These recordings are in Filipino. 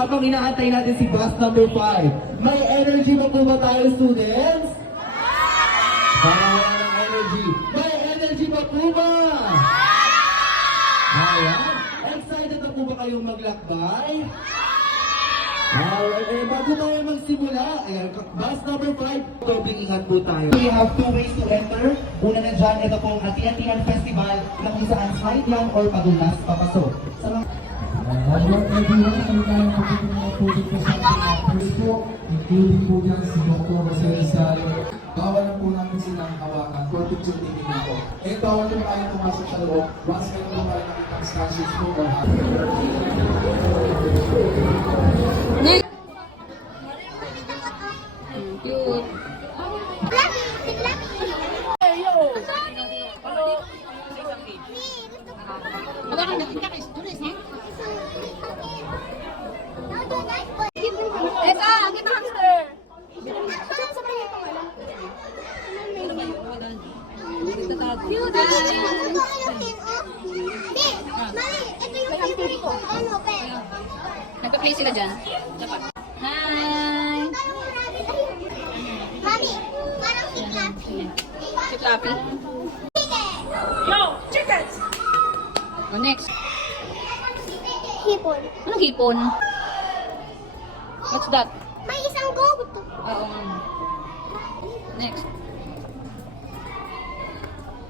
habang inaantay natin si bus number 5, may energy ba po ba tayo, students? Para wala ng energy. May energy ba po ba? Ayan. Excited na po ba kayong maglakbay? Alright, bago tayo magsimula, ayan, bus number 5, dobling ingat po tayo. We have 2 ways to enter. Una na dyan, ito pong Ati-Atian Festival na kung saan slide lang or padulas papasok. Sa mga... Hello everyone, kami tayo magiging mga project ko sa ating first po, including po dyan si Dr. Jose Rizal. Bawal na po namin silang hawakan for picture taking na po. Eh, bawal po tayo pumasok sa loob. Once kayo po tayo nakitang statues po or Cute. Wala kang nakita kay Sturis, ha? Eka, kita hamster! Cute! Nagpa-play sila dyan. Hi! Mami, parang si Cappy. Si Flappy. Yo, chickens! O, next. Hipon. Anong hipon? What's that? May isang goat. Oo. Next.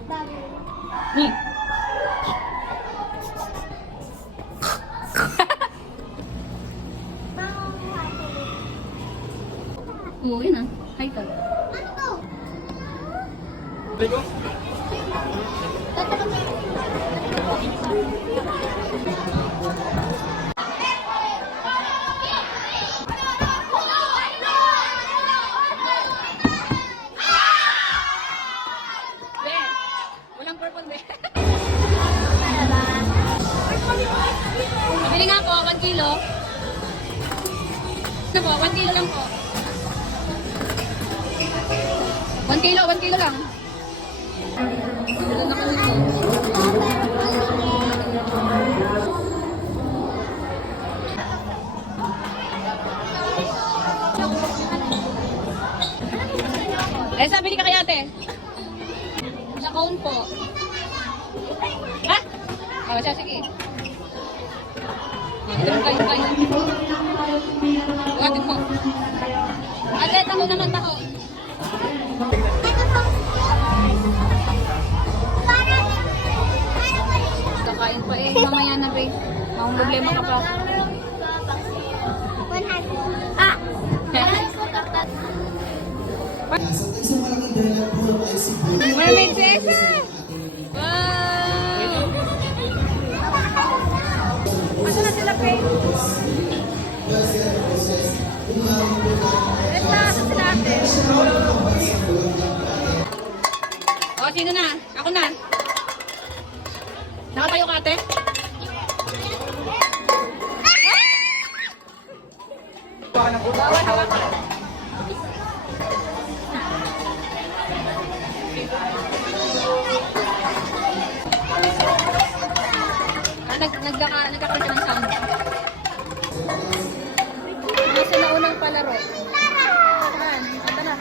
Baboy. Hmm. Oo, yun ah. Hi ka. Ano to? Be, walang purple, be. Bili nga po, 1 kilo. Ano po, 1 kilo lang po. 1 kilo, 1 kilo lang. Bili ka kay ate. Sa cone po. Ha? O, siya, sige. Kain. Buhatin mo. Ate, taho naman, taho. Kakain pa eh. Mamaya na, babe. Ang problema ka pa. 100. Ah! Mermaid Cesa! Wow! Asa na sila, babe? Asa sila, ate? O, sino na? Ako na. Nakatayo ka, ate? Bawal hawakan. Nagkakaroon ka ng sound. Nasa na unang palaro. Saan? Ata na.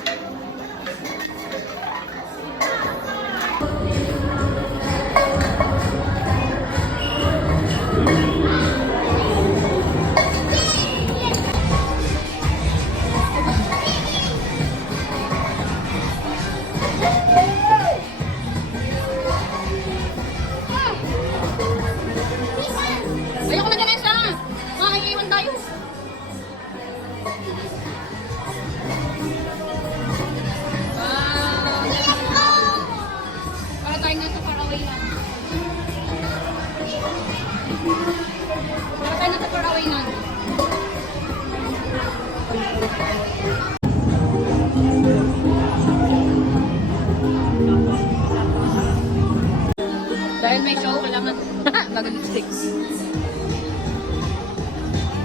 Ayoko na ganun sa makaiiwan tayo. Para tayo nasa Faraway lang. Para tayo nasa Faraway lang. Dahil may show, kailangan bago lipsticks.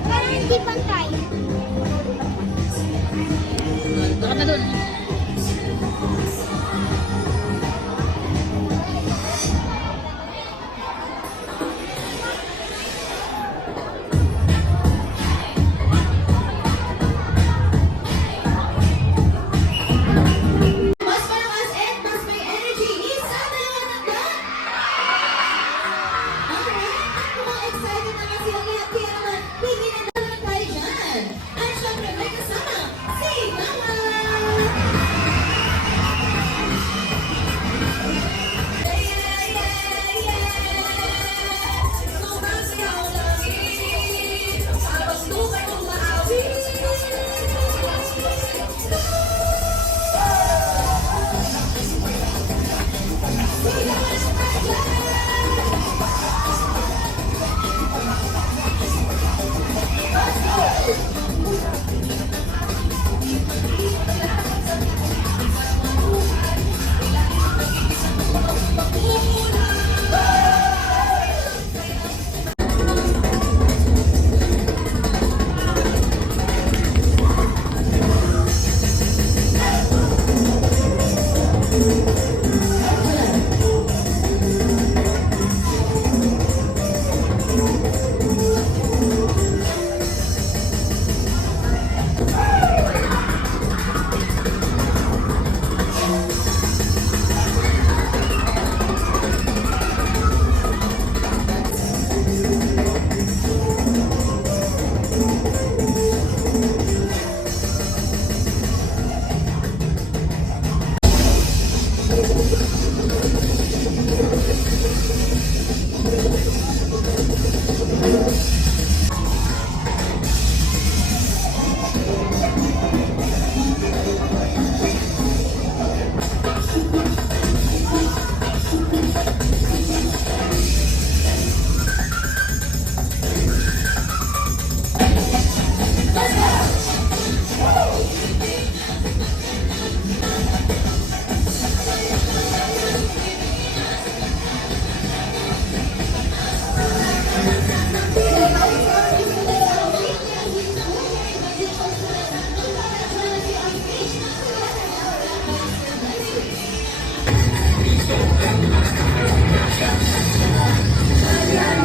Parang hindi pantay. Bakit na dun? Ayan,